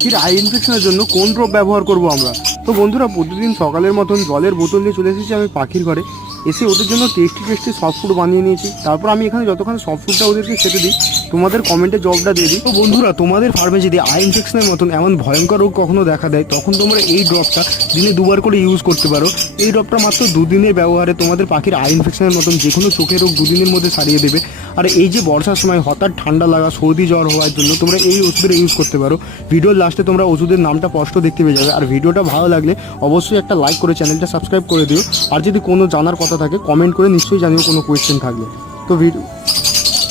পাখির আই ইনফেকশনের জন্য কোন ড্রপ ব্যবহার করব আমরা? তো বন্ধুরা, প্রতিদিন সকালের মতন জলের বোতল নিয়ে চলে এসেছি আমি পাখির ঘরে। এসে ওদের জন্য টেস্টি সফট ফুড বানিয়ে নিয়েছি। তারপর আমি এখানে যতক্ষণ সফট ফুডটা ওদেরকে খেতে দিই, তোমাদের কমেন্টে জবটা দিয়ে দিই। তো বন্ধুরা, তোমাদের ফার্মে যদি আই ইনফেকশনের মতন এমন ভয়ঙ্কর রোগ কখনো দেখা দেয়, তখন তোমরা এই ড্রপটা দিনে দুবার করে ইউজ করতে পারো। এই ড্রপটা মাত্র দুদিনের ব্যবহারে তোমাদের পাখির আই ইনফেকশনের মতন যে কোনো চোখের রোগ দুদিনের মধ্যে সারিয়ে দেবে। আর এই যে বর্ষার সময় হঠাৎ ঠান্ডা লাগা, সর্দি জ্বর হওয়ার জন্য তোমরা এই ওষুধের ইউজ করতে পারো। ভিডিওর লাস্টে তোমরা ওষুধের নামটা স্পষ্ট দেখতে পেয়ে যাবে। আর ভিডিওটা ভালো লাগলে অবশ্যই একটা লাইক করে চ্যানেলটা সাবস্ক্রাইব করে দিও। আর যদি কোনো জানার কথা থাকে কমেন্ট করে নিশ্চয়ই জানিও, কোনো কোয়েশ্চেন থাকলে। তো